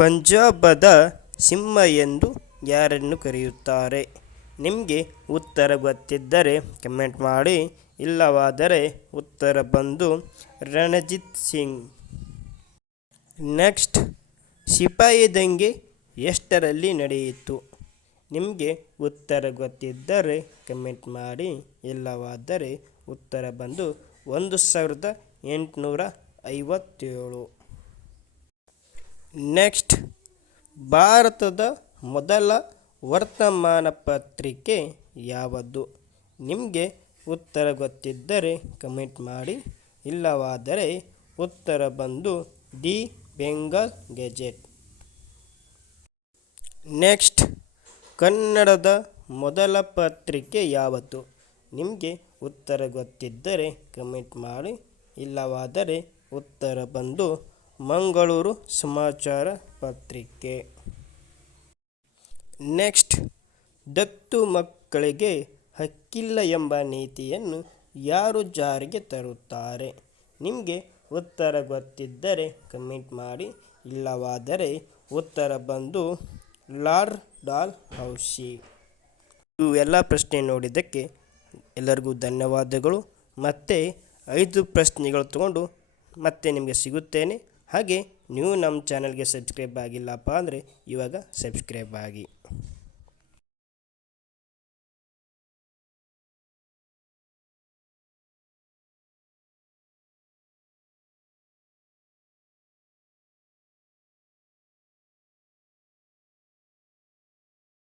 ಪಂಜಾಬದ ಸಿಂಹ ಎಂದು ಯಾರನ್ನು ಕರೆಯುತ್ತಾರೆ? ನಿಮಗೆ ಉತ್ತರ ಗೊತ್ತಿದ್ದರೆ ಕಮೆಂಟ್ ಮಾಡಿ, ಇಲ್ಲವಾದರೆ ಉತ್ತರ ಬಂದು ರಣಜಿತ್ ಸಿಂಗ್. ನೆಕ್ಸ್ಟ್ ಸಿಪಾಯಿ ದಂಗೆ ಎಷ್ಟರಲ್ಲಿ ನಡೆಯಿತು? ನಿಮಗೆ ಉತ್ತರ ಗೊತ್ತಿದ್ದರೆ ಕಮೆಂಟ್ ಮಾಡಿ, ಇಲ್ಲವಾದರೆ ಉತ್ತರ ಬಂದು ಒಂದು ಸಾವಿರದ ಎಂಟುನೂರ ಐವತ್ತೇಳು. ನೆಕ್ಸ್ಟ್ ಭಾರತದ ಮೊದಲ ವರ್ತಮಾನ ಪತ್ರಿಕೆ ಯಾವುದು? ನಿಮಗೆ ಉತ್ತರ ಗೊತ್ತಿದ್ದರೆ ಕಮೆಂಟ್ ಮಾಡಿ, ಇಲ್ಲವಾದರೆ ಉತ್ತರ ಬಂದು ದಿ ಬೆಂಗಲ್ ಗೆಜೆಟ್. ನೆಕ್ಸ್ಟ್ ಕನ್ನಡದ ಮೊದಲ ಪತ್ರಿಕೆ ಯಾವತ್ತು ನಿಮಗೆ ಉತ್ತರ ಗೊತ್ತಿದ್ದರೆ ಕಮೆಂಟ್ ಮಾಡಿ, ಇಲ್ಲವಾದರೆ ಉತ್ತರ ಬಂದು ಮಂಗಳೂರು ಸಮಾಚಾರ ಪತ್ರಿಕೆ. ನೆಕ್ಸ್ಟ್, ದತ್ತು ಮಕ್ಕಳಿಗೆ ಹಕ್ಕಿಲ್ಲ ಎಂಬ ನೀತಿಯನ್ನು ಯಾರು ಜಾರಿಗೆ ತರುತ್ತಾರೆ? ನಿಮಗೆ ಉತ್ತರ ಗೊತ್ತಿದ್ದರೆ ಕಮೆಂಟ್ ಮಾಡಿ, ಇಲ್ಲವಾದರೆ ಉತ್ತರ ಬಂದು ಲಾರ್ ಡಾಲ್ ಹೌಸಿ. ಇವೆಲ್ಲ ಪ್ರಶ್ನೆ ನೋಡಿದ್ದಕ್ಕೆ ಎಲ್ಲರಿಗೂ ಧನ್ಯವಾದಗಳು. ಮತ್ತು ಐದು ಪ್ರಶ್ನೆಗಳು ತಗೊಂಡು ಮತ್ತೆ ನಿಮಗೆ ಸಿಗುತ್ತೇನೆ. ಹಾಗೆ ನೀವು ನಮ್ಮ ಚಾನಲ್ಗೆ ಸಬ್ಸ್ಕ್ರೈಬ್ ಆಗಿಲ್ಲಪ್ಪ ಅಂದರೆ ಇವಾಗ ಸಬ್ಸ್ಕ್ರೈಬ್ ಆಗಿ.